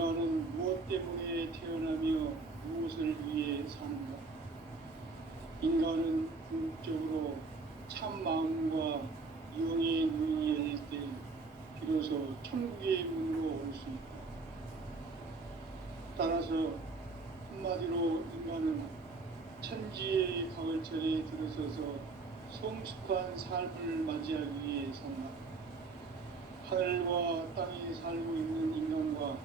인간은 무엇 때문에 태어나며 무엇을 위해 사는가? 인간은 궁극적으로 참 마음과 영의 눈이 열릴 때 비로소 천국의 문으로 올 수 있다. 따라서 한마디로 인간은 천지의 가을철에 들어서서 성숙한 삶을 맞이하기 위해 산다. 하늘과 땅에 살고 있는 인간과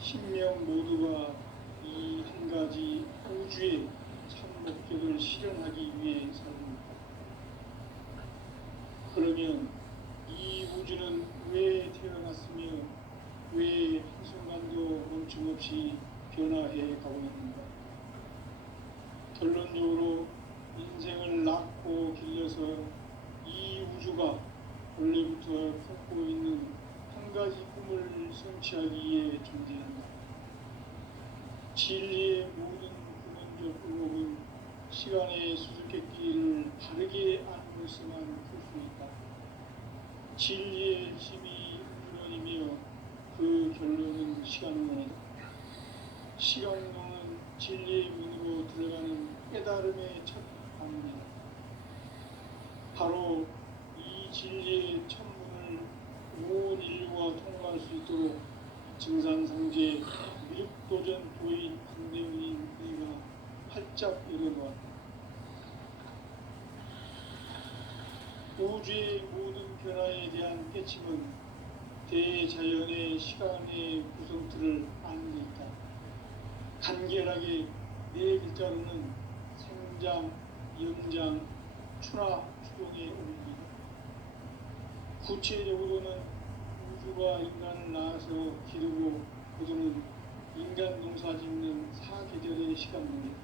신명 모두가 이 한 가지 우주의 참 목적을 실현하기 위해 삽니다. 그러면 이 우주는 왜 태어났으며 왜 한순간도 멈춤없이 변화해 가고 있는가? 결론적으로 인생을 낳고 길러서 이 우주가 원래부터 품고 있는 한 가지 꿈을 성취하기 위해 존재한다. 진리의 모든 근원적 의혹은 시간의 수수께끼를 바르게 안으로서만 풀 수 있다. 진리의 힘이 우주론이며 그 결론은 시간론이다. 시간론은 진리의 문으로 들어가는 깨달음의 첫 방문이다. 바로 이 진리의 첫 문을 온 인류가 통과할 수 있도록 증산상제 미륵도전 도인 강대훈인 우리가 활짝 열어놓았다. 우주의 모든 변화에 대한 깨침은 대자연의 시간의 구성틀을 아는 데 있다. 간결하게 네 글자로는 생장, 영장, 추나 추동의 원리다. 구체적으로는 우주가 인간을 낳아서 기르고 거두는 인간 농사 짓는 사계절의 시간입니다.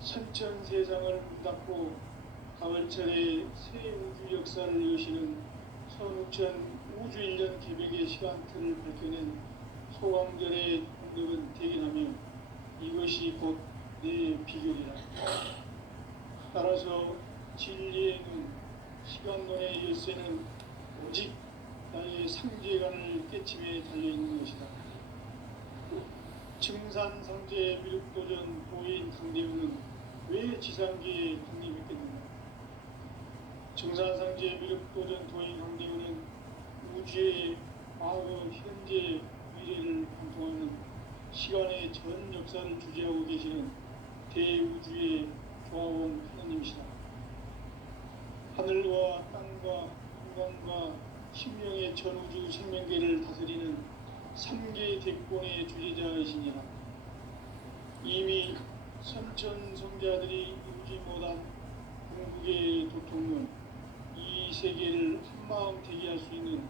선천세상을 문닫고 가을철에 새 우주 역사를 여시는 선우천 우주일년 계백의 시간틀을 밝혀낸 소강절의 공덕은 대견하며 이것이 곧 내 비결이라. 따라서 진리의 눈, 시간론의 열쇠는 오직 나의 상제관을 깨침에 달려있는 것이다. 증산상제 미륵도전 도인 강대훈은 왜 지상계에 독립했겠는가? 증산상제 미륵도전 도인 강대훈은 우주의 과거, 현재, 미래를 관통하는 시간의 전 역사를 주재하고 계시는 대우주의 조화원 하느님이시다. 하늘과 땅과 인간과 신명의 전우주 생명계를 다스리는 3계 대권의 주제자이시니라. 이미 선천성자들이 이루지 못한 궁극의 도통론, 이 세계를 한마음 되게 할 수 있는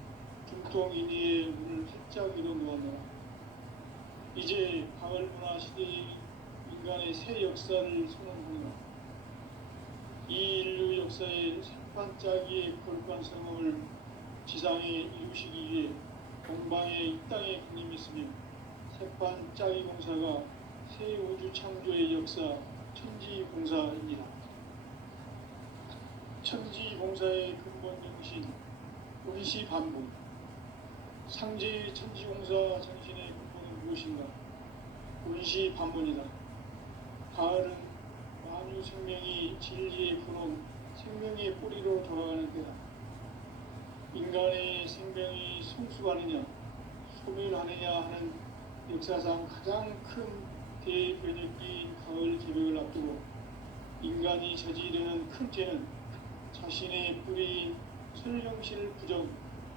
중통인의의 문을 활짝 열어놓았노라. 이제 가을문화 시대의 인간의 새 역사를 선언하노라. 이 인류 역사의 산반짜기의 거룩한 성공을 지상에 이루시기 위해 동방에 이 땅에 군림이 있으며 새반짜기 공사가 새 우주 창조의 역사 천지공사입니다. 천지공사의 근본 정신 운시반복. 상제의 천지공사 정신의 근본은 무엇인가? 운시반복이다. 가을은 만유 생명이 진리의 근원, 생명의 뿌리로 돌아가는 때다. 인간의 생명이 성숙하느냐, 소멸하느냐 하는 역사상 가장 큰 대변혁기인 가을 계획을 앞두고 인간이 저지르는 큰 죄는 자신의 뿌리인 설령실 부정,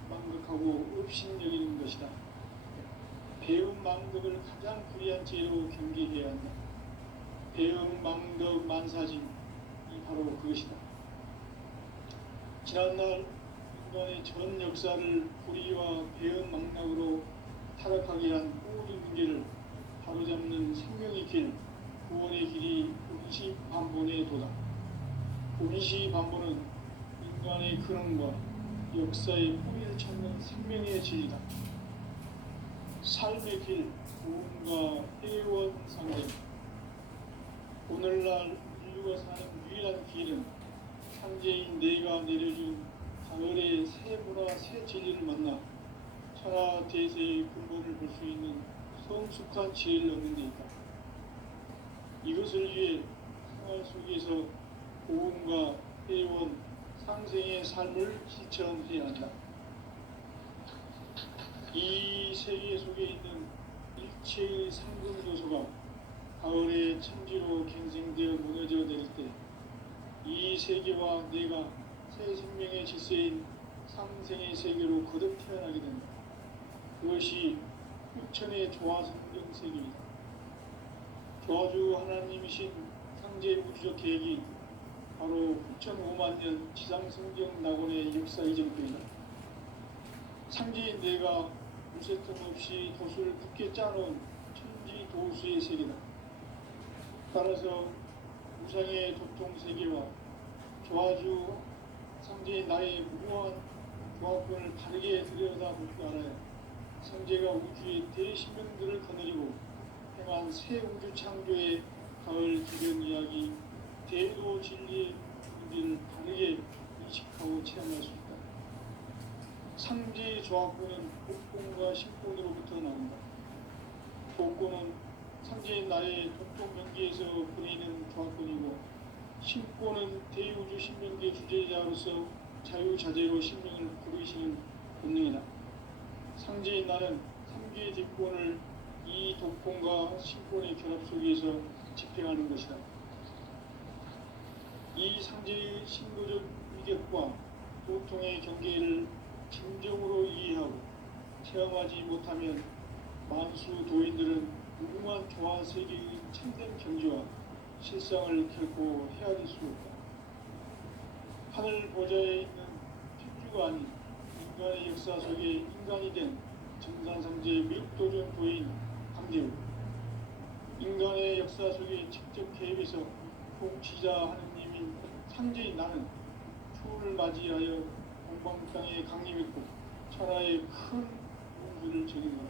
망극하고 업신여기는 것이다. 배움 망덕을 가장 불의한 죄로 경계해야 한다. 배움 망덕 만사징이 바로 그것이다. 지난날 인간의 전 역사를 불의와 배움 망락으로 타락하게 한 모든 문제를 바로잡는 생명의 길, 구원의 길이 운시반본에 도다. 운시반본은 인간의 근원과 역사의 뿌리를 찾는 생명의 진리다. 삶의 길, 구원과 회원상대. 오늘날 인류가 사는 유일한 길은 상제인 내가 내려준 가을의 새 문화, 새 진리를 만나 천하 대세의 근본을 볼 수 있는 성숙한 지혜를 얻는 데 있다. 이것을 위해 생활 속에서 고음과 회원, 상생의 삶을 실천해야 한다. 이 세계 속에 있는 일체의 상금 요소가 가을의 천지로 갱생되어 무너져 내릴 때 이 세계와 내가 새 생명의 질서인 상생의 세계로 거듭 태어나게 된다. 그것이 후천의 조화성경 세계이다. 조화주 하나님이신 상제 우주적 계획이 바로 후천 5만 년 지상성경 낙원의 역사 이전부이다. 상제인 내가 무쇠틈 없이 도수를 굳게 짜놓은 천지 도수의 세계다. 따라서 우상의 도통 세계와 조화주 상제인 나의 무모한 조화권을 바르게 들여다볼 줄 알아야 상제가 우주의 대신명들을 거느리고 행한 새 우주 창조의 가을 기변 이야기 대도 진리의 문제를 바르게 인식하고 체험할 수 있다. 상제의 조화권은 복권과 신권으로부터 나온다. 복권은 상제인 나의 동통 명기에서 보이는 조화권이고 신권은 대우주 신명기의 주제자로서 자유자재로 신명을 부르시는 본능이다. 상제인 나는 3개의 뒷권을 이 독권과 신권의 결합 속에서 집행하는 것이다. 이 상제의 신도적 위격과 보통의 경계를 진정으로 이해하고 체험하지 못하면 만수 도인들은 무궁한 조화 세계의 참된 경지와 실상을 결코 헤아릴 수 없다. 하늘 보좌에 있는天주가 아닌 인간의 역사 속에 인간이 된 정산상제 미륵도전 도인 강대우, 인간의 역사 속에 직접 개입해서 통치자 하느님인 상제인 나는 추운을 맞이하여 동방 땅에 강림했고 천하의 큰 운수를 적인 것.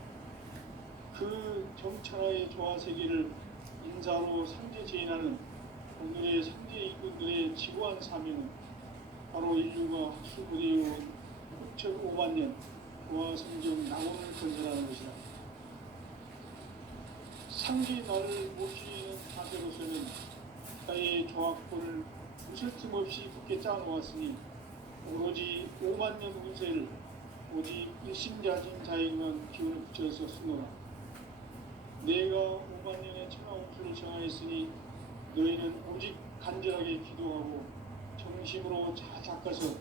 그 정천하의 조화 세계를 인사로 상제 제인하는 오늘의 상제 이군들의 지구한 사명은 바로 인류가 학수부대해온 5천 5만 년 조화 성경 낙원을 건설하는 것이다. 상제 나를 모시는 자세로서는 나의 조화권을 무설틈 없이 굳게 짜놓았으니 오로지 5만 년 운세를 오직 일심자진 자에게만 기운을 붙여서 쓰노라. 내가 5만 년의 천하 운수를 정하였으니 너희는 오직 간절하게 기도하고 정심으로 잘 닦아서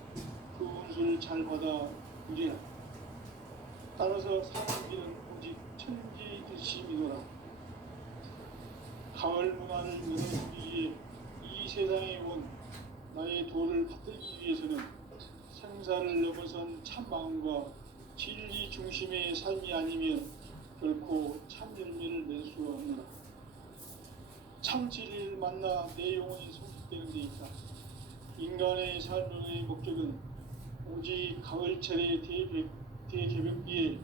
그 운수를 잘 받아 누리라. 따라서 사는 길은 오직 천지 일심이노라. 가을 문화를 늘어주기 위해 이 세상에 온 나의 도를 받들기 위해서는 생사를 넘어선 참 마음과 진리 중심의 삶이 아니면 결코 참 열매를 낼 수 없노라. 참 진리를 만나 내 영혼이 성숙되는 데 있다. 인간의 삶의 목적은 오직 가을철의 대개벽기에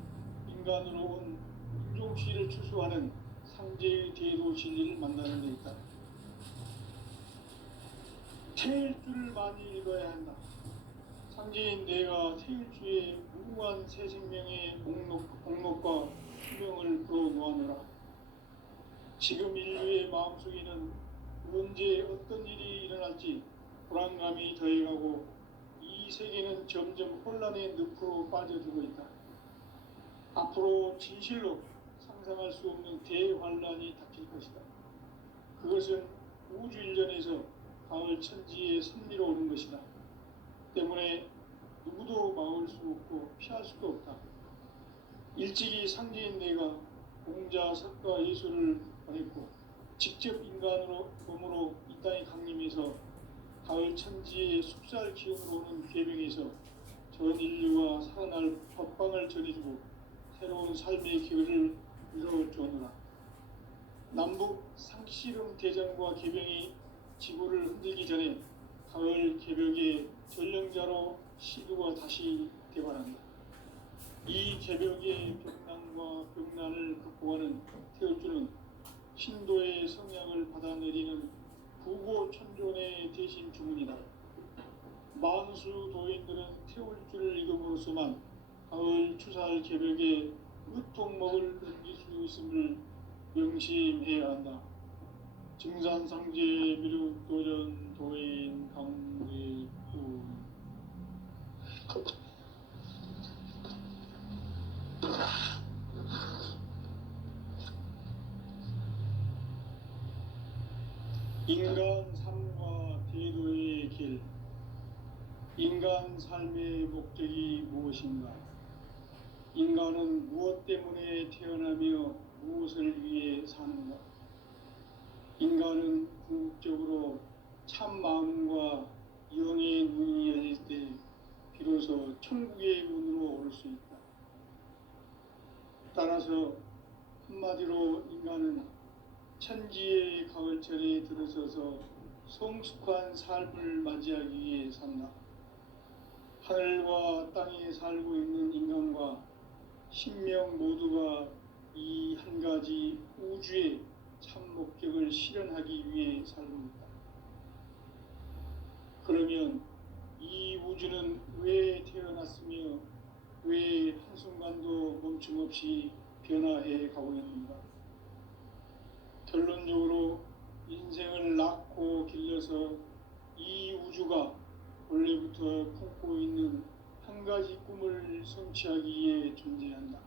인간으로 온 인종시를 추수하는 상제의 대도 진리를 만나는 데 있다. 태일주를 많이 읽어야 한다. 상제인 내가 태일주의 무궁한 새 생명의 목록과 수명을 풀어놓아노라. 지금 인류의 마음속에는 언제 어떤 일이 일어날지 불안감이 더해가고 이 세계는 점점 혼란의 늪으로 빠져들고 있다. 앞으로 진실로 상상할 수 없는 대환란이 닥칠 것이다. 그것은 우주 일련에서 가을 천지의 섭리로 오는 것이다. 때문에 누구도 막을 수 없고 피할 수도 없다. 일찍이 상제인 내가 공자, 석가, 예수를 보냈고 직접 인간으로 몸으로 이 땅에 강림해서 가을 천지의 숙살 기운으로 오는 계명에서 전 인류가 살아날 법방을 전해주고 새로운 삶의 기회를 이뤄주었노라. 남북 상씨름 대전과 개병이 지구를 흔들기 전에 가을 개벽의 전령자로 시두가 다시 대발한다. 이 개벽의 벽난과 벽난을 극복하는 태울주는 신도의 성향을 받아내리는 부고천존의 대신 주문이다. 만수 도인들은 태울주를 읽음으로써만 가을 추살 개벽에 으통먹을 넘길 수 있음을 명심해야 한다. 증산상제 미륵 도전 도인 강대구. 인간 삶과 대도의 길. 인간 삶의 목적이 무엇인가? 인간은 무엇 때문에 태어나며 무엇을 위해 사는가? 인간은 궁극적으로 참 마음과 영의 눈이 열릴 때 비로소 천국의 문으로 올 수 있다. 따라서 한마디로 인간은 천지의 가을철에 들어서서 성숙한 삶을 맞이하기 위해 산다. 하늘과 땅에 살고 있는 인간과 신명 모두가 이 한 가지 우주의 참 목적을 실현하기 위해 살고 있다. 그러면 이 우주는 왜 태어났으며 왜 한순간도 멈춤없이 변화해 가고 있는가? 결론적으로 인생을 낳고 길러서 이 우주가 원래부터 품고 있는 한 가지 꿈을 성취하기 위해 존재한다.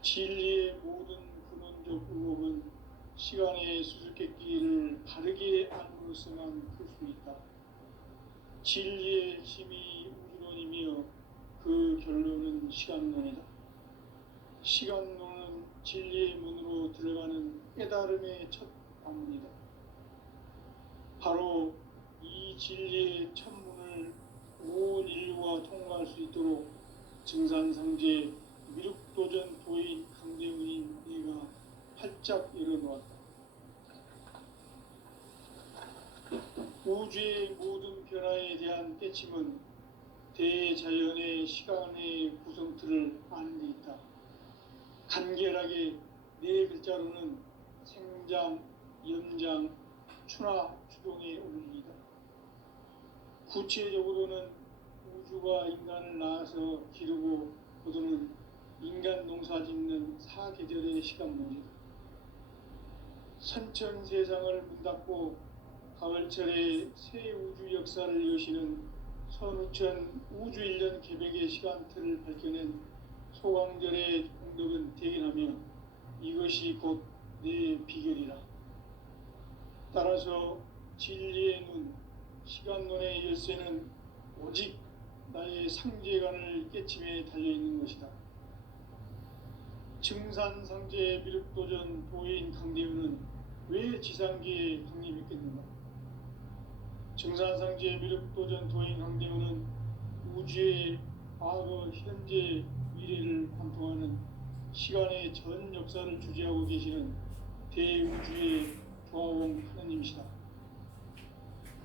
진리의 모든 근원적 의혹은 시간의 수수께끼를 바르게 알므로서만 풀 수 있다. 진리의 핵심이 우주론이며 그 결론은 시간론이다. 시간론은 진리의 문으로 들어가는 깨달음의 첫 방문이다. 바로 이 진리의 첫 문을 온 인류가 통과할 수 있도록 증산상제 미륵도전 도인 강대훈인 내가 활짝 열어놓았다. 우주의 모든 변화에 대한 깨침은 대자연의 시간의 구성틀을 아는 데 있다. 간결하게 네 글자로는 생장, 연장, 추나 추동의 원리이다. 구체적으로는 우주가 인간을 낳아서 기르고 거두는 인간 농사 짓는 사계절의 시간론이다. 선천 세상을 문 닫고 가을철에 새 우주 역사를 여시는 선우천 우주 1년 개벽의 시간틀을 밝혀낸 소강절의 공덕은 대견하며 이것이 곧 내 비결이라. 따라서 진리의 눈, 시간론의 열쇠는 오직 나의 상제관을 깨침에 달려있는 것이다. 증산상제 미륵도전 도인 강대훈은 왜 지상계에 강림했겠는가? 증산상제 미륵도전 도인 강대훈은 우주의 과거, 현재, 미래를 관통하는 시간의 전 역사를 주재하고 계시는 대우주의 조화원 하느님이시다.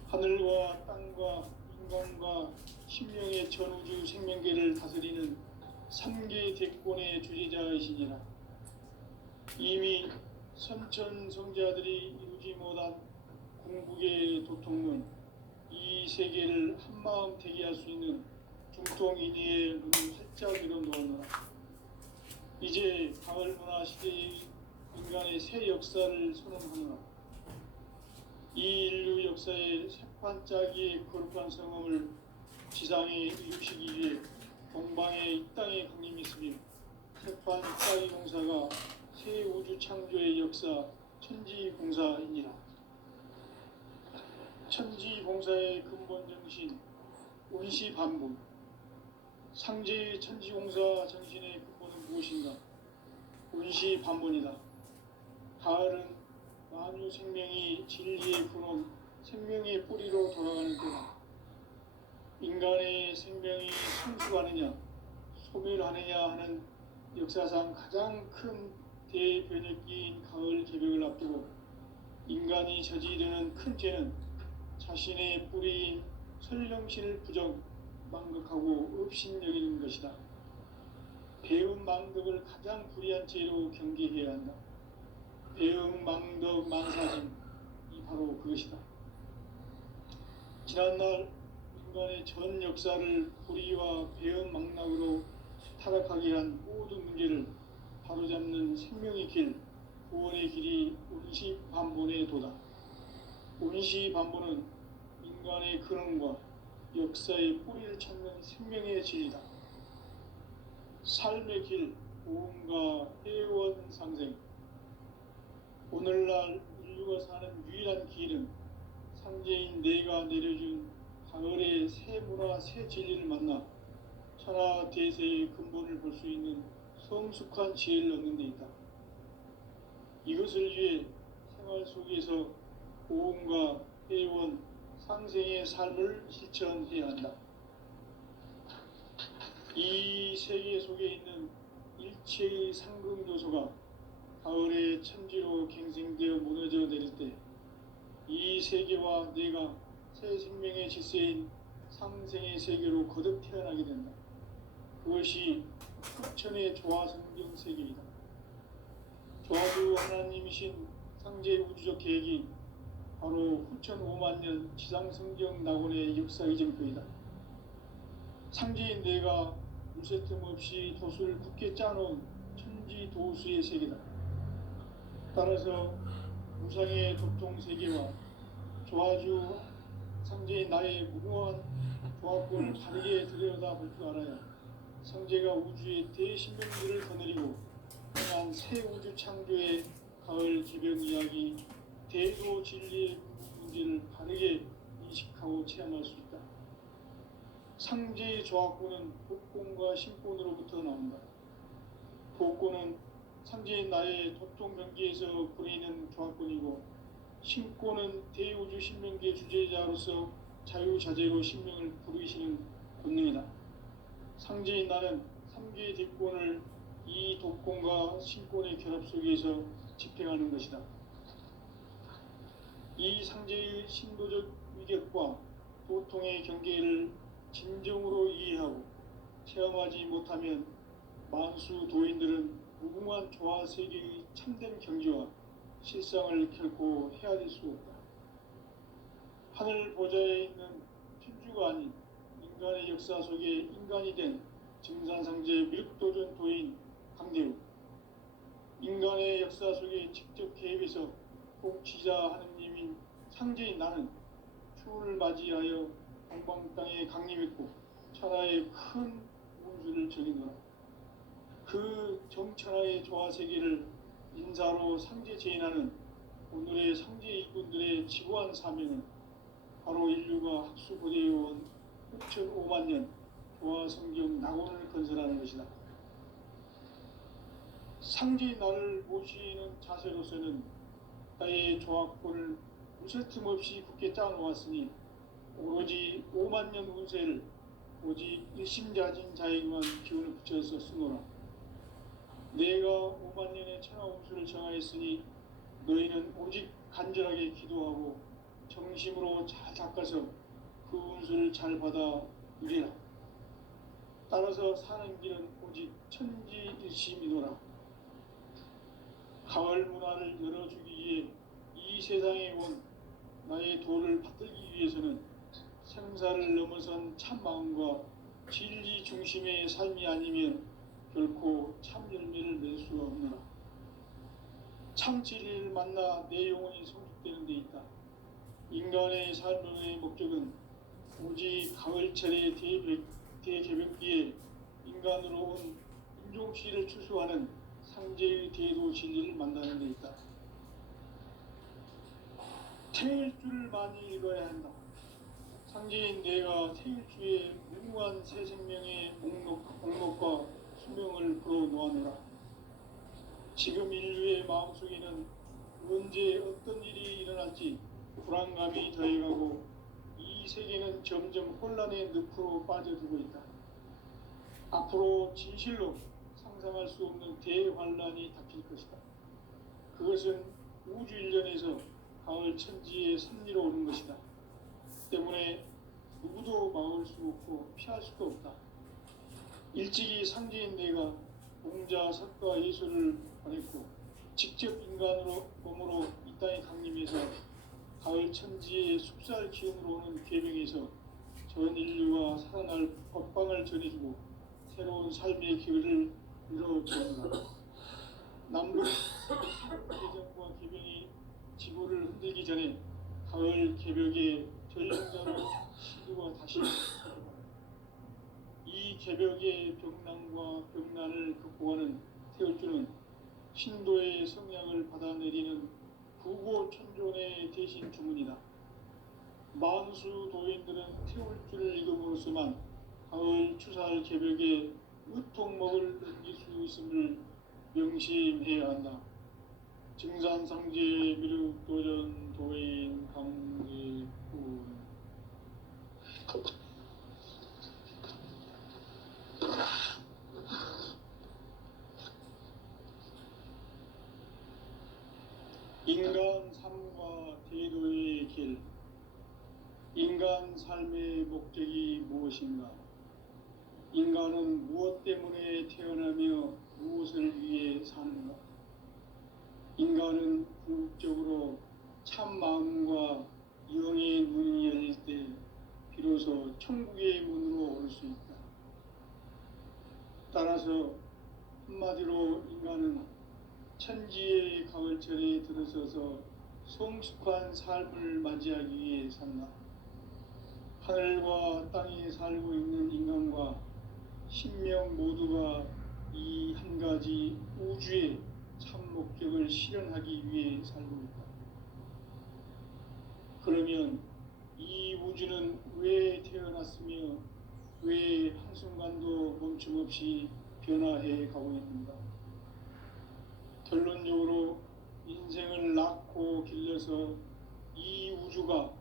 하늘과 땅과 인간과 신명의 전우주 생명계를 다스리는 3개 대권의 주재자이시니라. 이미 선천성자들이 이루지 못한 궁극의 도통문, 이 세계를 한마음 되게 할 수 있는 중통인의의 눈을 활짝 열어놓았노라. 이제 가을 문화 시대의 인간의 새 역사를 선언하노라. 이 인류 역사의 새판짜기의 거룩한 성음을 지상에 이루시기 위해 동방의 이 땅에 강림했으며 새판짜기 공사가 새 우주 창조의 역사 천지공사이니라. 천지공사의 근본 정신 운시반복. 상제의 천지공사 정신의 근본은 무엇인가? 운시반본이다. 가을은 만유 생명이 진리의 근원, 생명의 뿌리로 돌아가는 때다. 인간의 생명이 성숙하느냐, 소멸하느냐 하는 역사상 가장 큰 대변혁기인 가을 개벽을 앞두고 인간이 저지르는 큰 죄는 자신의 뿌리인 설령신을 부정, 망극하고 업신여기는 것이다. 배움 망덕을 가장 불의한 죄로 경계해야 한다. 배움 망덕 만사진, 이 바로 그것이다. 지난날 인간의 전 역사를 불의와 배은 망락으로 타락하게 한 모든 문제를 바로잡는 생명의 길, 구원의 길이 운시반본에 도다. 운시반본은 인간의 근원과 역사의 뿌리를 찾는 생명의 진리다. 삶의 길, 보험과 회원 상생. 오늘날 인류가 사는 유일한 길은 상제인 내가 내려준 가을의 새 문화 새 진리를 만나 천하 대세의 근본을 볼 수 있는 성숙한 지혜를 얻는 데 있다. 이것을 위해 생활 속에서 보험과 회원, 상생의 삶을 실천해야 한다. 이 세계 속에 있는 일체의 상금 요소가 가을의 천지로 갱생되어 무너져 내릴 때 이 세계와 내가 새 생명의 질서인 상생의 세계로 거듭 태어나게 된다. 그것이 후천의 조화성경 세계이다. 조화주 하나님이신 상제 우주적 계획이 바로 후천 5만 년 지상성경 낙원의 역사 이정표이다. 상제인 내가 물새 틈 없이 도수를 굳게 짜놓은 천지 도수의 세계다. 따라서 우상의 도통 세계와 조화주 상제인 나의 무궁한 조합권을 바르게 들여다볼 줄 알아야 상제가 우주의 대신명들을 거느리고 행한 새 우주 창조의 가을 기병 이야기 대도 진리의 문제를 바르게 인식하고 체험할 수 있다. 상제의 조합권은 복권과 신권으로부터 나온다. 복권은 상제인 나의 도통 경계에서 보이는 조합권이고, 신권은 대우주 신명기의 주제자로서 자유자재로 신명을 부르시는 권능이다. 상제인 나는 3개의 뒷권을 이 독권과 신권의 결합 속에서 집행하는 것이다. 이 상제의 신도적 위격과 도통의 경계를 진정으로 이해하고 체험하지 못하면 만수 도인들은 무궁한 조화 세계의 참된 경지와 실상을 결코 헤아릴 수 없다. 하늘 보좌에 있는 천주가 아닌 인간의 역사 속에 인간이 된 증산상제 밀국도전 도인 강대우, 인간의 역사 속에 직접 개입해서 복지자 하느님인 상제인 나는 추운을 맞이하여 동방 땅에 강림했고 천하의 큰 운수를 정의노라. 그 정천하의 조화세계를 인사로 상제 제인하는 오늘의 상제 일꾼들의 지구한 사명은 바로 인류가 학수고대해온 6,5만 년 조화성경 낙원을 건설하는 것이다. 상제의 나를 모시는 자세로서는 나의 조합권을 무쇠 틈 없이 굳게 짜놓았으니 오로지 5만 년 운세를 오직 일심자진 자에게만 기운을 붙여서 쓰노라. 내가 5만 년의 천하 운수를 정하였으니 너희는 오직 간절하게 기도하고 정심으로 잘 닦아서 그 운수를 잘 받아 누리라. 따라서 사는 길은 오직 천지일심이노라. 가을 문화를 열어주기 위해 이 세상에 온 나의 도를 받들기 위해서는 생사를 넘어선 참마음과 진리 중심의 삶이 아니면 결코 참 열매를 낼 수가 없노라. 참 진리를 만나 내 영혼이 성숙되는 데 있다. 인간의 삶의 목적은 오직 가을철의 대개벽기에 인간으로 온 인종시를 추수하는 상제의 대도 진리를 만나는 데 있다. 태일주를 많이 읽어야 한다. 상제인 내가 태일주의 무궁한 새 생명의 목록과 수명을 불어놓아노라. 지금 인류의 마음속에는 언제 어떤 일이 일어날지 불안감이 더해가고 이 세계는 점점 혼란의 늪으로 빠져들고 있다. 앞으로 진실로 상상할 수 없는 대환란이 닥칠 것이다. 그것은 우주 일련에서 가을 천지의 섭리로 오는 것이다. 때문에 누구도 막을 수 없고 피할 수도 없다. 일찍이 상제인 내가 공자, 석가, 예수를 보냈고 직접 인간으로 몸으로 이 땅에 강림해서 가을 천지의 숲살 기운으로 오는 계명에서 전 인류가 살아날 법방을 전해주고 새로운 삶의 기회를 열어주었다. 남북 개정과 개변이 지구를 흔들기 전에 가을 개벽의 전령자로 시대가 다시 이 개벽의 벽난과 벽난을 극복하는 태울주는 신도의 성량을 받아내리는 부고천존의 대신 주문이다. 만수 도인들은 태울주를 읽음으로써만 가을 추사할 개벽에 의통목을 넘길 수 있음을 명심해야 한다. 증산상제 미륵도전 도인 강제군. 인간 삶과 대도의 길. 인간 삶의 목적이 무엇인가? 인간은 무엇 때문에 태어나며 무엇을 위해 사는가? 인간은 궁극적으로 참 마음과 영의 눈이 열릴 때 비로소 천국의 문으로 올 수 있다. 따라서 한마디로 인간은 천지의 가을철에 들어서서 성숙한 삶을 맞이하기 위해 산다. 하늘과 땅에 살고 있는 인간과 신명 모두가 이 한 가지 우주의 참 목적을 실현하기 위해 살고 있다. 그러면 이 우주는 왜 태어났으며 왜 한순간도 멈춤없이 변화해 가고 있는가? 결론적으로 인생을 낳고 길러서 이 우주가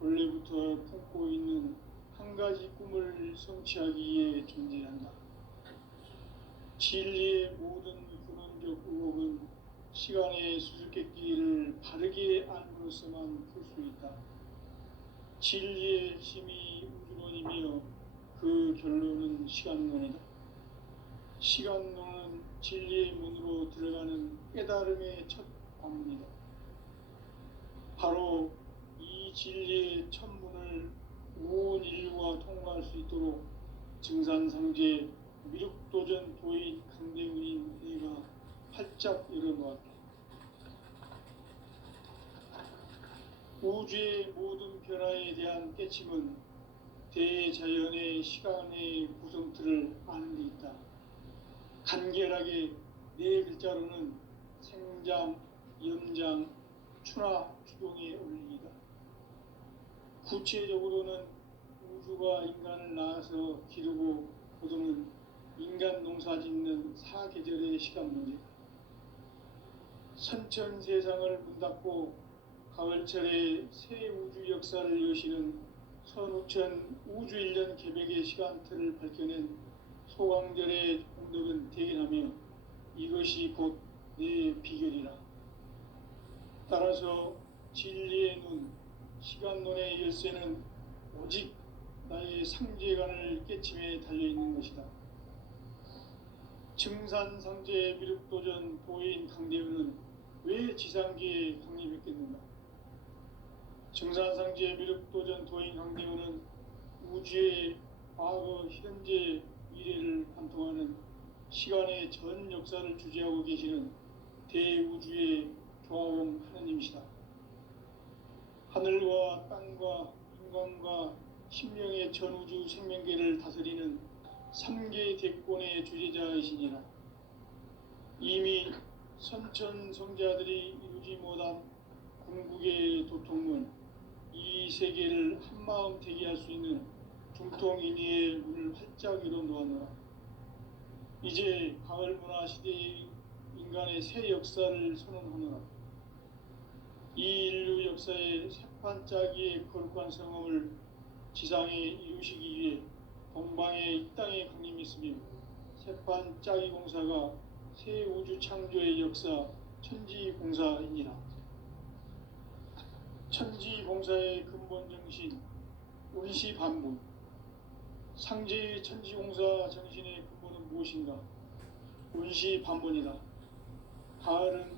원래부터 품고 있는 한 가지 꿈을 성취하기 위해 존재한다. 진리의 모든 근원적 의혹은 시간의 수수께끼를 바르게 알므로써만 풀 수 있다. 진리의 핵심이 우주론이며 그 결론은 시간론이다. 시간론은 진리의 문으로 들어가는 깨달음의 첫 관문이다. 바로 이 진리의 첫 문을 온 인류가 통과할 수 있도록 증산상제 미륵도전 도인 강대훈인 내가 활짝 열어놓았다. 우주의 모든 변화에 대한 깨침은 대자연의 시간의 구성틀을 아는 데 있다. 간결하게 네 글자로는 생장, 연장, 추나 추동의 원리이다. 구체적으로는 우주가 인간을 낳아서 기르고 거두는 인간 농사 짓는 사계절의 시간 문제다. 선천 세상을 문 닫고 가을철에 새 우주 역사를 여시는 선우천 우주 1년 개벽의 시간틀을 밝혀낸 소강절의 공덕은 대견하며 이것이 곧 내 비결이라. 따라서 진리의 눈, 시간론의 열쇠는 오직 나의 상제관을 깨침에 달려있는 것이다. 증산상제 미륵도전 도인 강대훈은 왜 지상계에 강림했겠는가? 증산상제 미륵도전 도인 강대훈은 우주의 과거, 현재, 미래를 관통하는 시간의 전 역사를 주재하고 계시는 대우주의 조화원 하느님이시다. 하늘과 땅과 인간과 신명의 전우주 생명계를 다스리는 3개 대권의 주재자이시니라. 이미 선천성자들이 이루지 못한 궁극의 도통문, 이 세계를 한마음 되게 할 수 있는 중통인의의 문을 활짝 열어놓았노라. 이제 가을 문화 시대의 인간의 새 역사를 선언하노라. 이 인류 역사의 새판짜기의 거룩한 성험을 지상에 이루시기 위해 동방에 이 땅에 강림했으며 새판짜기 공사가 새 우주 창조의 역사 천지공사이니라. 천지공사의 근본 정신 운시반복. 상제의 천지공사 정신의 근본은 무엇인가? 운시반본이다. 가을은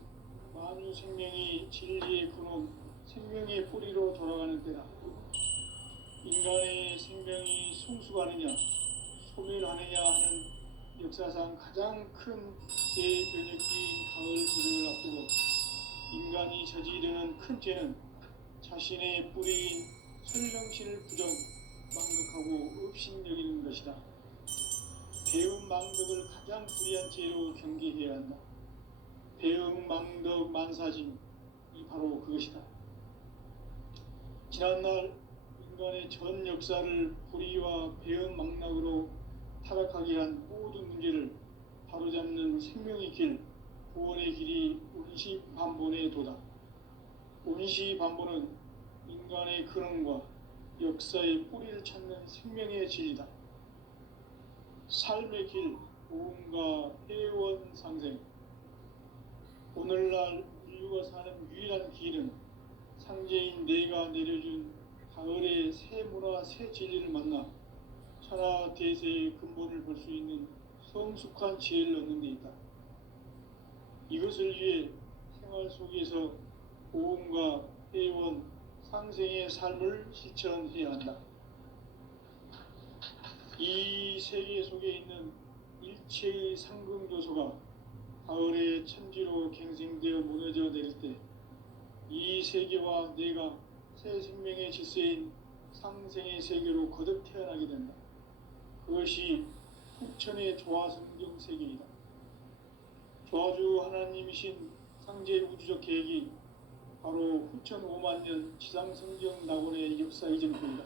만유 생명이 진리의 근원, 생명의 뿌리로 돌아가는 때다. 인간의 생명이 성숙하느냐 소멸하느냐 하는 역사상 가장 큰 대변혁기인 가을 개벽을 앞두고 인간이 저지르는 큰 죄는 자신의 뿌리인 설령신을 부정 망각하고 업신여기는 것이다. 배움 망덕을 가장 불의한 죄로 경계해야 한다. 배움 망덕 만사짐이 바로 그것이다. 지난날 인간의 전 역사를 불의와 배움 망락으로 타락하게 한 모든 문제를 바로잡는 생명의 길, 구원의 길이 운시반본의 도다. 운시반본은 인간의 근원과 역사의 뿌리를 찾는 생명의 진리다. 삶의 길, 보험과 회원 상생. 오늘날 인류가 사는 유일한 길은 상제인 내가 내려준 가을의 새 문화, 새 진리를 만나 천하 대세의 근본을 볼 수 있는 성숙한 지혜를 얻는 데 있다. 이것을 위해 생활 속에서 보험과 회원, 상생의 삶을 실천해야 한다. 이 세계 속에 있는 일체의 상승조소가 가을의 천지로 갱생되어 무너져 내릴 때 이 세계와 내가 새 생명의 질서인 상생의 세계로 거듭 태어나게 된다. 그것이 후천의 조화성경 세계이다. 조화주 하나님이신 상제 우주적 계획이 바로 후천 5만 년 지상성경 낙원의 역사 이전표이다.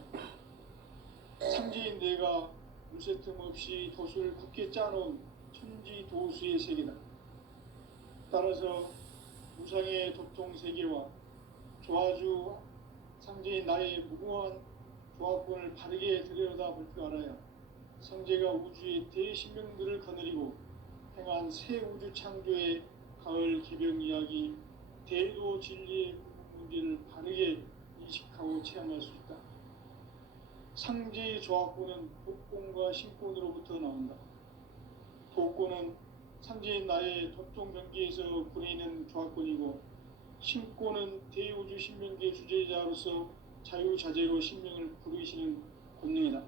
상제인 내가 물새틈 없이 도수를 굳게 짜놓은 천지 도수의 세계다. 따라서 무상의 도통 세계와 조화주 상제인 나의 무궁한 조화권을 바르게 들여다볼 줄 알아야 상제가 우주의 대신명들을 거느리고 행한 새 우주 창조의 가을 개벽 이야기 대도 진리의 문제를 바르게 인식하고 체험할 수 있다. 상제의 조화권은 복권과 신권으로부터 나온다. 복권은 상제인 나의 도통 경계에서 부리는 조화권이고 신권은 대우주 신명계 주제자로서 자유자재로 신명을 부르시는 권능이다.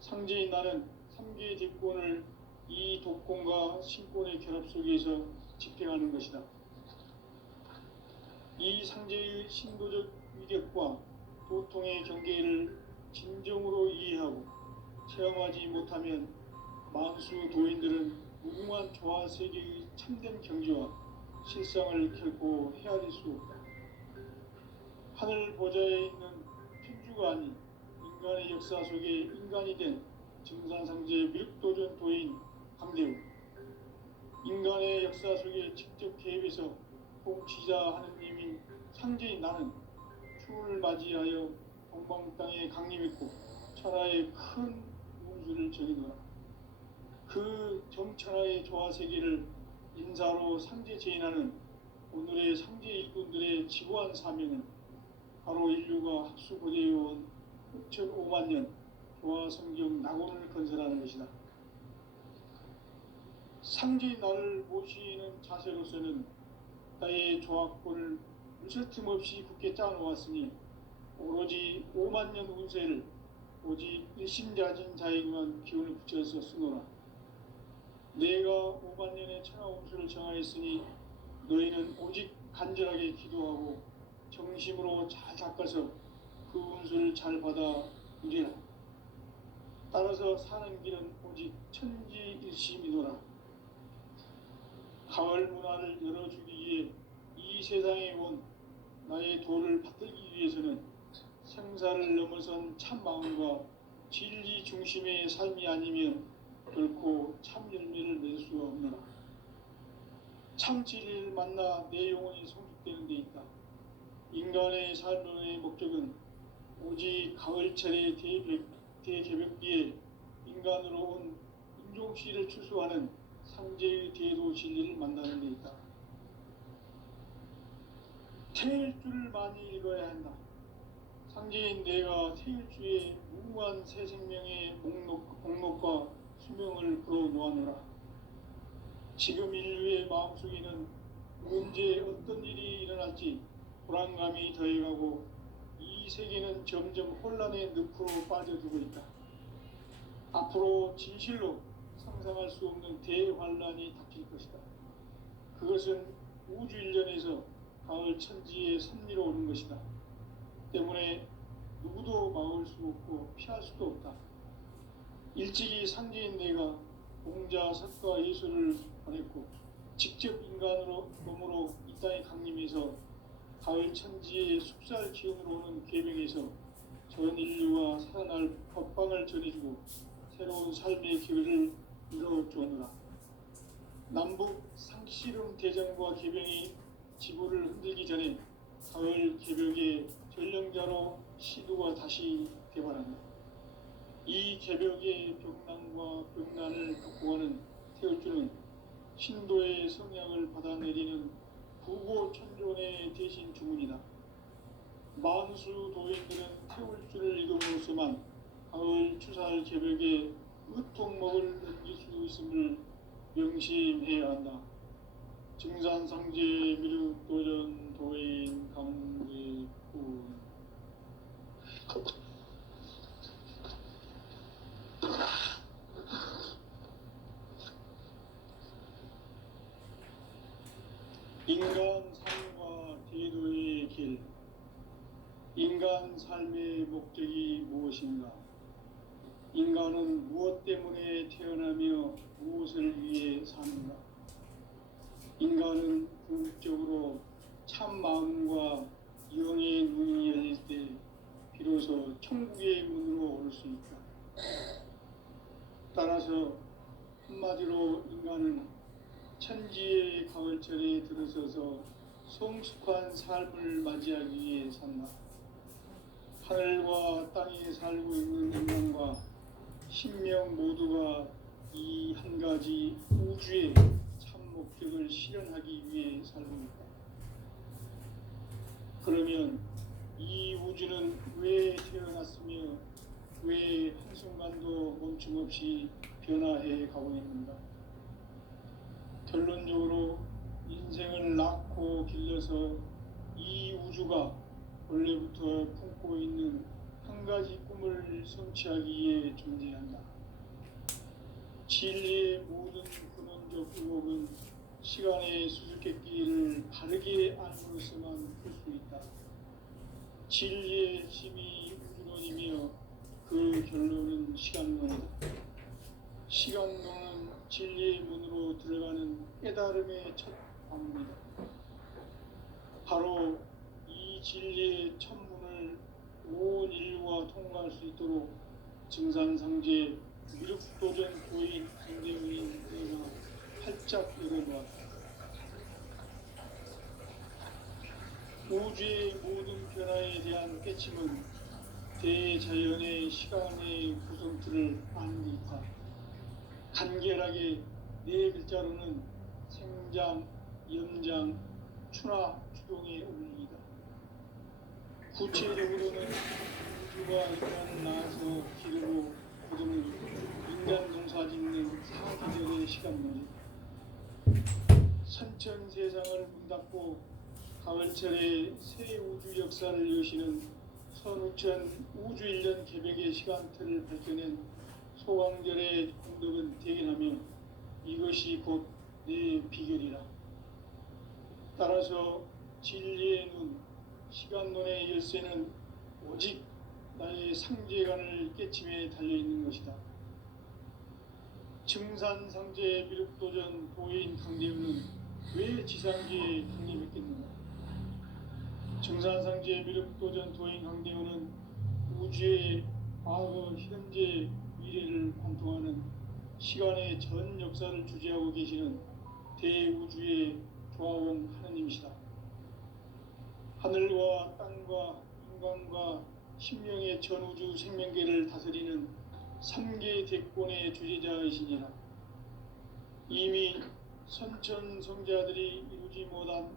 상제인 나는 3개의 대권을 이 독권과 신권의 결합 속에서 집행하는 것이다. 이 상제의 신도적 위격과 도통의 경계를 진정으로 이해하고 체험하지 못하면 만수 도인들은 무궁한 조화 세계의 참된 경지와 실상을 결코 헤아릴 수 없다. 하늘 보좌에 있는 편주가 아닌 인간의 역사 속에 인간이 된 증산상제 밀도전 도인 강대우. 인간의 역사 속에 직접 개입해서 통치자 하느님인 상제인 나는 추운을 맞이하여 동방 땅에 강림했고 천하의 큰 운수를 정해놓아 그 정천하의 조화 세계를 인사로 상제 제인하는 오늘의 상제 일꾼들의 지고한 사명은 바로 인류가 학수고대해온 후천 5만 년 조화 성경 낙원을 건설하는 것이다. 상제인 나를 모시는 자세로서는 나의 조화권을 물새틈 없이 굳게 짜놓았으니 오로지 5만 년 운세를 오직 일심자진 자에게만 기운을 붙여서 쓰노라. 내가 5만 년의 천하 운수를 정하였으니 너희는 오직 간절하게 기도하고 정심으로 잘 닦아서 그 운수를 잘 받아 누리라. 따라서 사는 길은 오직 천지일심이노라. 가을 문화를 열어주기 위해 이 세상에 온 나의 도를 받들기 위해서는 생사를 넘어선 참 마음과 진리 중심의 삶이 아니면 결코 참 열매를 맺을 수가 없노라. 참 진리를 만나 내 영혼이 성숙되는 데 있다. 인간의 삶의 목적은 오직 가을철의 대개벽기에 인간으로 온 인종씨를 추수하는 상제의 대도 진리를 만나는 데 있다. 태일주를 많이 읽어야 한다. 상제인 내가 태일주의 무궁한 새 생명의 목록과 수명을 불어놓아노라. 지금 인류의 마음속에는 언제 어떤 일이 일어날지 불안감이 더해가고 이 세계는 점점 혼란의 늪으로 빠져들고 있다. 앞으로 진실로 상상할 수 없는 대환란이 닥칠 것이다. 그것은 우주 일련에서 가을 천지의 섭리로 오는 것이다. 때문에 누구도 막을 수 없고 피할 수도 없다. 일찍이 상제인 내가 공자 석가 예수를 보냈고 직접 인간으로 몸으로 이 땅에 강림해서 가을 천지의 숲살 기운으로 오는 계명에서 전 인류와 살아날 법방을 전해주고 새로운 삶의 기회를 이뤄주었노라. 남북 상씨름 대전과 계병이 지구를 흔들기 전에 가을 개벽의 전령자로 시두가 다시 개발한다. 이 개벽의 벽난과 벽난을 극복하는 태울주는 신도의 성향을 받아내리는 부고천존의 대신 주문이다. 만수 도인들은 태울주를 읽음으로써만 가을 추살 개벽의 으통목을 넘길 수 있음을 명심해야 한다. 증산상제 미륵도전 도인 강제군. 인간 삶과 대도의 길. 인간 삶의 목적이 무엇인가? 인간은 무엇 때문에 태어나며 무엇을 위해 사는가? 인간은 궁극적으로 참 마음과 영의 눈이 열릴 때 비로소 천국의 문으로 오를 수 있다. 따라서 한마디로 인간은 천지의 가을철에 들어서서 성숙한 삶을 맞이하기 위해 산다. 하늘과 땅에 살고 있는 인간과 신명 모두가 이 한 가지 우주의 참 목적을 실현하기 위해 살고 있다. 그러면 이 우주는 왜 태어났으며 왜 한순간도 멈춤없이 변화해 가고 있는가? 결론적으로 인생을 낳고 길러서 이 우주가 원래부터 품고 있는 한 가지 꿈을 성취하기 위해 존재한다. 진리의 모든 근원적 의혹은 시간의 수수께끼를 바르게 알므로서만 풀 수 있다. 진리의 핵심이 우주론이며 그 결론은 시간론이다. 시간론은 진리의 문으로 들어가는 깨달음의 첫 방문이다. 바로 이 진리의 첫 문을 온 인류가 통과할 수 있도록 증산상제 미륵도전 고인 강대훈인 내가 활짝 열어놓았다. 우주의 모든 변화에 대한 깨침은 대자연의 시간의 구성틀을 아는 데 있다. 간결하게 네 글자로는 생장, 연장, 추나, 추동의 원리이다. 구체적으로는 우주가 인간을 낳아서 기르고 거두는 인간 농사 짓는 사계절의 시간론이다. 선천 세상을 문 닫고 가을철에 새 우주 역사를 여시는 선우천 우주일년 개벽의 시간틀을 밝혀낸 소광절의 공덕은 대견하며 이것이 곧 내 비결이라. 따라서 진리의 눈, 시간론의 열쇠는 오직 나의 상제관을 깨침에 달려있는 것이다. 증산상제 미륵도전 도인 강대훈은 왜 지상계에 강림했겠는가? 증산상제 미륵도전 도인 강대훈은 우주의 과거, 현재, 미래를 관통하는 시간의 전 역사를 주재하고 계시는 대우주의 조화원 하느님이시다. 하늘과 땅과 인간과 신명의 전우주 생명계를 다스리는 3계 대권의 주재자이시니라. 이미 선천성자들이 이루지 못한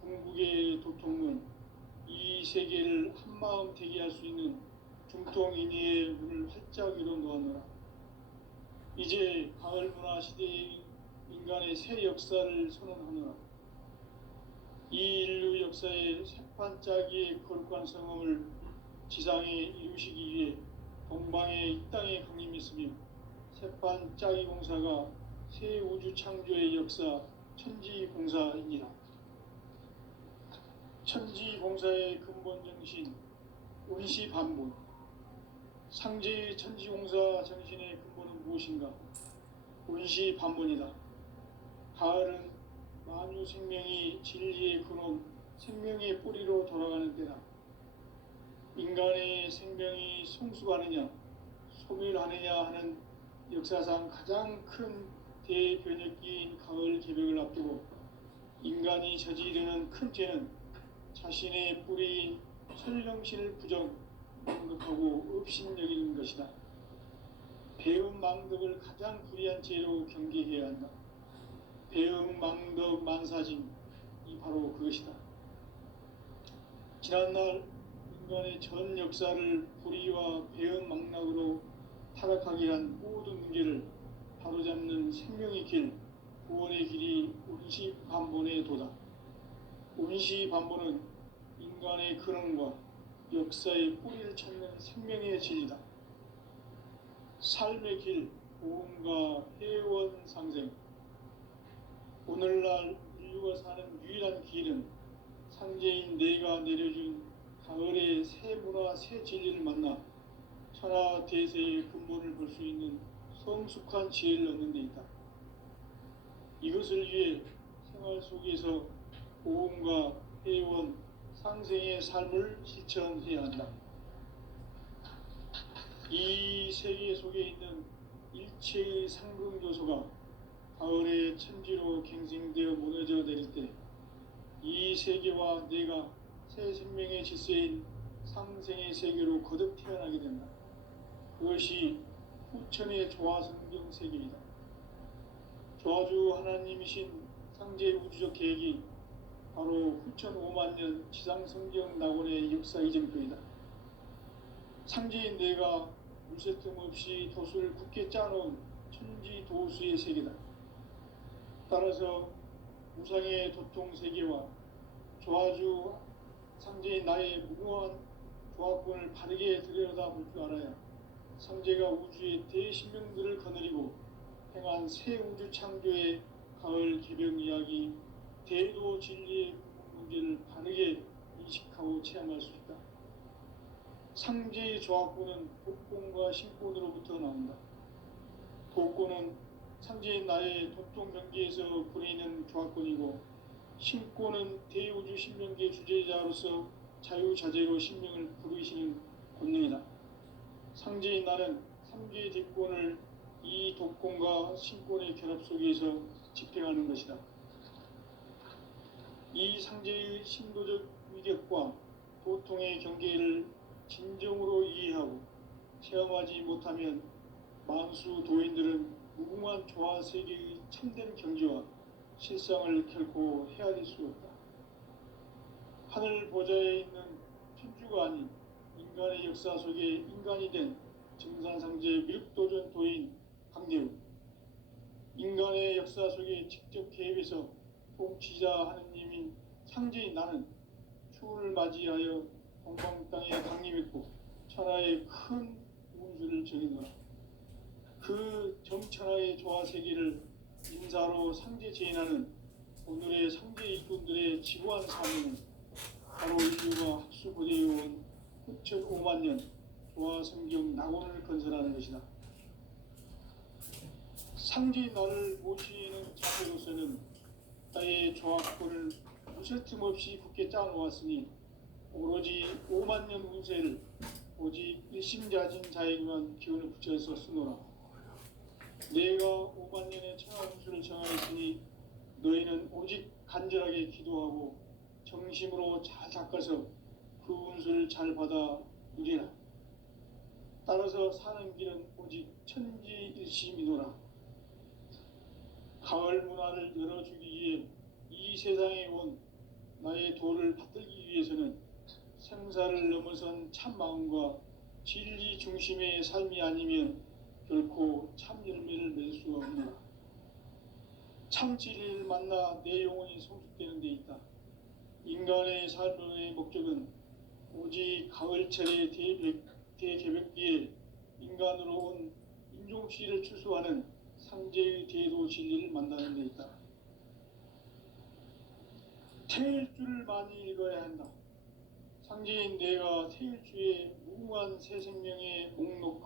궁극의 도통은 이 세계를 한마음 되게 할 수 있는 중통인의의 문을 활짝 열어놓았노라. 이제 가을 문화 시대의 인간의 새 역사를 선언하노라. 이 인류 역사의 새판짜기의 거룩한 성음을 지상에 이루시기 위해 동방의 이 땅에 강림했으며 새판짜기 공사가 새 우주 창조의 역사 천지공사이니라. 천지공사의 근본 정신 운시반본. 상제의 천지공사 정신의 근본은 무엇인가? 운시반본이다. 가을은 만유 생명이 진리의 근원, 생명의 뿌리로 돌아가는 때다. 인간의 생명이 성숙하느냐, 소멸하느냐 하는 역사상 가장 큰 대변혁기인 가을 개벽을 앞두고 인간이 저지르는 큰 죄는 자신의 뿌리인 설령신을 부정하고 업신여기는 것이다. 배은망덕을 가장 불의한 죄로 경계해야 한다. 배은망덕 만사징이 바로 그것이다. 지난날 인간의 전 역사를 불의와 배은망락으로 타락하게 한 모든 문제를 바로잡는 생명의 길, 구원의 길이 운시반본의 도다. 운시반본은 인간의 근원과 역사의 뿌리를 찾는 생명의 진리다. 삶의 길, 보험과 회원 상생. 오늘날 인류가 사는 유일한 길은 상제인 내가 내려준 가을의 새 문화, 새 진리를 만나 천하 대세의 근본을 볼 수 있는 성숙한 지혜를 얻는 데 있다. 이것을 위해 생활 속에서 보험과 회원, 상생의 삶을 실천해야 한다. 이 세계 속에 있는 일체의 상승 요소가 가을의 천지로 갱생되어 무너져 내릴 때 이 세계와 내가 새 생명의 질서인 상생의 세계로 거듭 태어나게 된다. 그것이 후천의 조화성경 세계이다. 조화주 하나님이신 상제 우주적 계획이 바로 후천 5만 년 지상성경 낙원의 역사 이정표이다. 상제인 내가 물새 틈 없이 도수를 굳게 짜놓은 천지 도수의 세계다. 따라서 우상의 도통 세계와 조화주 상제인 나의 무궁한 조화권을 바르게 들여다볼 줄 알아야 상제가 우주의 대신명들을 거느리고 행한 새 우주 창조의 가을 개벽 이야기, 대도 진리의 문제를 바르게 인식하고 체험할 수 있다. 상제의 조화권은 독권과 신권으로부터 나온다. 독권은 상제인 나의 도통 경계에서 부리는 조화권이고, 신권은 대우주 신명계 주제자로서 자유자재로 신명을 부르시는 권능이다. 상제인 나는 삼계의 대권을 이 독권과 신권의 결합 속에서 집행하는 것이다. 이 상제의 신도적 위격과 도통의 경계를 진정으로 이해하고 체험하지 못하면 만수 도인들은 무궁한 조화 세계의 참된 경지와 실상을 결코 헤아릴 수 없다. 하늘 보좌에 있는 천주가 아닌 인간의 역사 속에 인간이 된 증산상제 미륵도전 도인 강대우, 인간의 역사 속에 직접 개입해서 통치자 하느님인 상제인 나는 추운을 맞이하여 동방 땅에 강림했고 천하의 큰 운수를 정했노라. 그 정천하의 조화 세계를 인사로 상제 제인하는 오늘의 상제 일꾼들의 지구한 사명은 바로 인류가 학수고대해온 후천 5만 년 조화 성경 낙원을 건설하는 것이다. 상제인 나를 모시는 자세로서는 나의 조화권을 무쇠 틈 없이 굳게 짜놓았으니 오로지 5만 년 운세를 오직 일심자진 자에게만 기운을 붙여서 쓰노라. 내가 5만 년의 천하 운수를 정하였으니 너희는 오직 간절하게 기도하고 정심으로 잘 닦아서 그 운수를 잘 받아 누리라. 따라서 사는 길은 오직 천지일심이노라. 가을 문화를 열어주기 위해 이 세상에 온 나의 도를 받들기 위해서는 생사를 넘어선 참 마음과 진리 중심의 삶이 아니면 결코 참 열매를 맺을 수가 없노라. 참 진리를 만나 내 영혼이 성숙되는 데 있다. 인간의 삶의 목적은 오직 가을철의 대개벽기에 인간으로 온 인종씨를 추수하는 상제의 대도 진리를 만나는 데 있다. 태일주를 많이 읽어야 한다. 상제인 내가 태일주의 무궁한 새 생명의 목록